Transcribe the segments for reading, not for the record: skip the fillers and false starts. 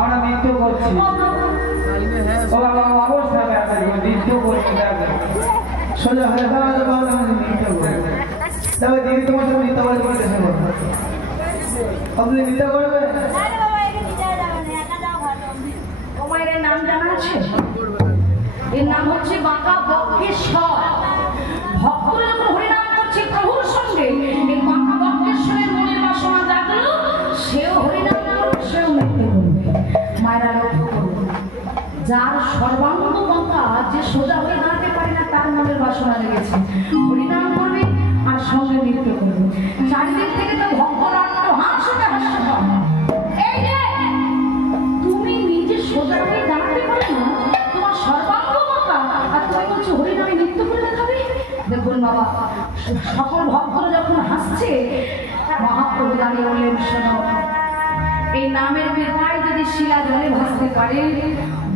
আমরা নৃত্য করছি। ও বাবা অবস্থা নৃত্য করছি সোজা হয়ে নৃত্য করবে। তবে দিদি তোমার সাথে নৃত্য করে আপনি নৃত্য করবে? তোমার এর নাম জানা আছে? এর নাম হচ্ছে বাঁকা বক্রেশ্বর। ভক্তরা যখন হরিনাম করছে প্রভুর সঙ্গে, এই বাঁকা বক্রেশ্বরের মনের বাসনা জাগলো, সেও হরিনাম করবে, সেও নৃত্য করবে। মায়েরা লক্ষ্য করবে, যার সর্বাঙ্গ বাঁকা, যে সোজা হয়ে দাঁড়াতে পারে না, তার মনের বাসনা লেগেছে, হরিনাম করবে আর সঙ্গে নৃত্য করবে। চারিদিক থেকে তো ভক্তরা হাসতে হাসতে এই যে তুমি নিজে সোজা হয়ে দাঁড়াতে পারে না, তোমার সর্বাঙ্গ বাঁকা, আর তুমি বলছো হরিনামে নৃত্য করে দেখাবে। দেখুন বাবা, সকল ভক্তরা যখন হাসছে, মহাপ্রভু দাঁড়িয়ে বললেন, শোনো, এই নামের কৃপায় যদি শিলা জলে ভাসতে পারে,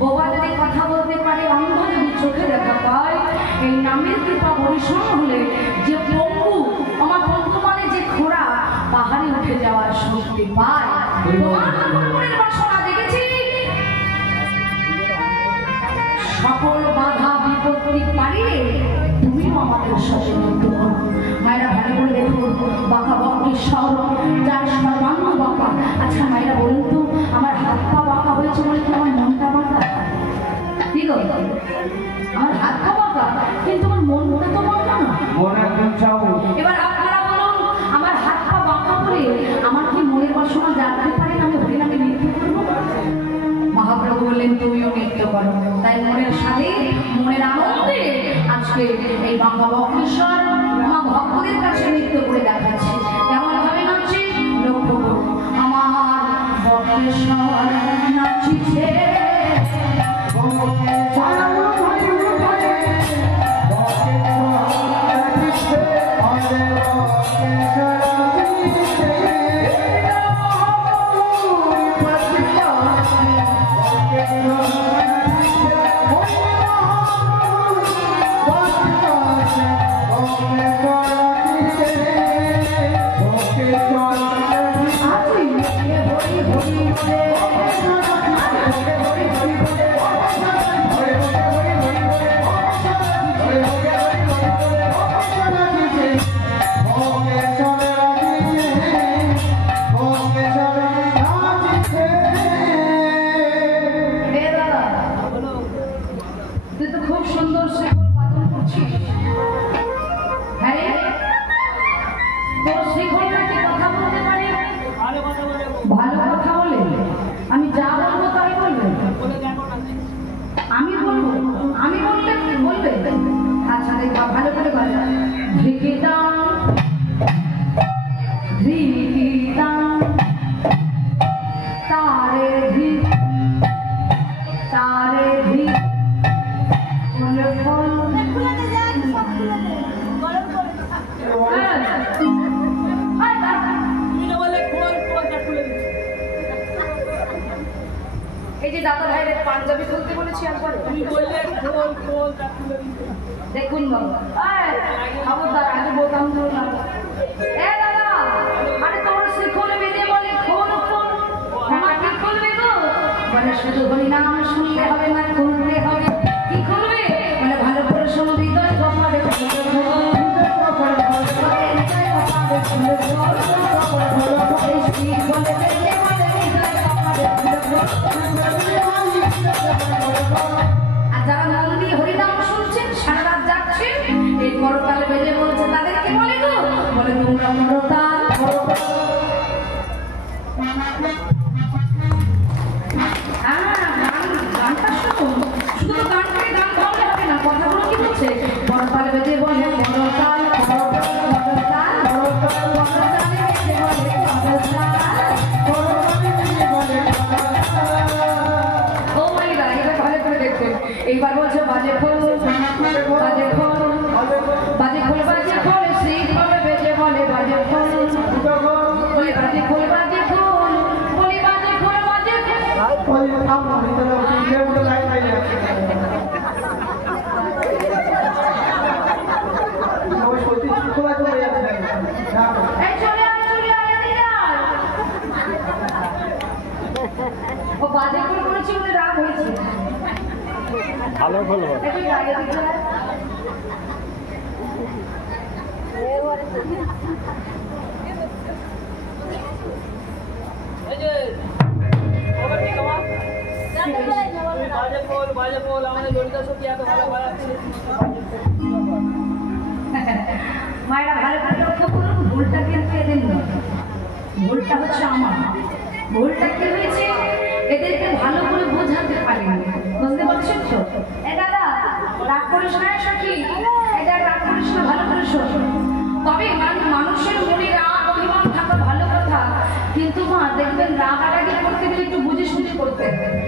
বোবা যদি কথা বলতে পারে, অন্ধ যদি চোখে দেখা পায়, এই নামের কৃপা পরিশ্রম হলে যে পঙ্গু, আমার পঙ্গু মানে যে খোড়া, পাহাড়ে উঠে যাওয়ার শক্তি পায়। তোমার বাসনা দেখেছি, সকল বাধা বিপত্তি পারিয়ে তুমিও আমাদের সাথে নৃত্য করো। মায়েরা ভালো করে দেখুন, বাঁকা বক্রেশ্বর, যার সর্বাঙ্গ বাঁকা। আচ্ছা মায়েরা বলুন তো, আমার হাত পা বাঁকা হয়েছে বলে তো আমার মনটা বাঁকা? ঠিক আছে, আমার হাত পা বাঁকা, কিন্তু আমার মনটা তো বাঁকা না। এবার আপনারা বলুন, আমার হাত পা বাঁকা বলে আমার কি মনের বাসনা জানতে পারেন আমি হরিনামে নৃত্য করবো? মহাপ্রভু বললেন, তুমিও নৃত্য করো। তাই মনের সাথে, মনের আনন্দে আজকে এই বাঁকা বক্রেশ্বর আমার ভক্তদের কাছে নৃত্য করে দেখাচ্ছে। কেমন ভাবে নাচছে লক্ষ্য করুন। আমার বক্রেশ্বর নাচিছে, দেখুন খবরদার আগে বোতাম ধরো না। দাদা, আরে তোমার শিখলে বেঁধে বলে খোল খোল, আমার কি খুলবে গো? মানে শুধু হরিনাম শুনলে হবে না, খুলতে হবে। কি খুলবে? মানে ভালো করে শোনো, হৃদয় কপালে আর যারা মন দিয়ে হরিনাম শুনছেন, সারা রাত যাচ্ছেন, এই করতাল বেজে বলছে, তাদেরকে বলে গো, বলে তোমরা করতাল গানটা শুনুন। শুধু তো গান থেকে গান গাওয়ালে হবে না, কথাগুলো কি বলছে? করতাল বেজে বলে করতাল, এইবার বলছে বাজে খোল, বাজে খোল, বাজে খোল, বাজে খোল, শ্রী খোল বেজে বলে বাজে খোল, বলে বাজে খোল, বাজে খোল, বলে বাজে খোল, বাজে খোল। ও বাজে করে করেছি বলে রাগ হয়েছে। ভালো ভালো একটু গায়ে দিতে হয়। মায়েরা ভালো করে লক্ষ্য করুন, ভুলটা কিন্তু এদের নয়, ভুলটা হচ্ছে আমার। ভুলটা কি হয়েছে, এদেরকে ভালো করে বোঝাতে পারিনি, বুঝতে পারছেন তো? এ দাদা রাগ করিস না সখী, এটা রাগ করিস না, ভালো করে শোন। তবে মানুষের মনে রাগ অভিমান থাকা ভালো কথা, কিন্তু মা দেখবেন রাগারাগি করতে গেলে একটু বুঝে শুনে করতে হবে।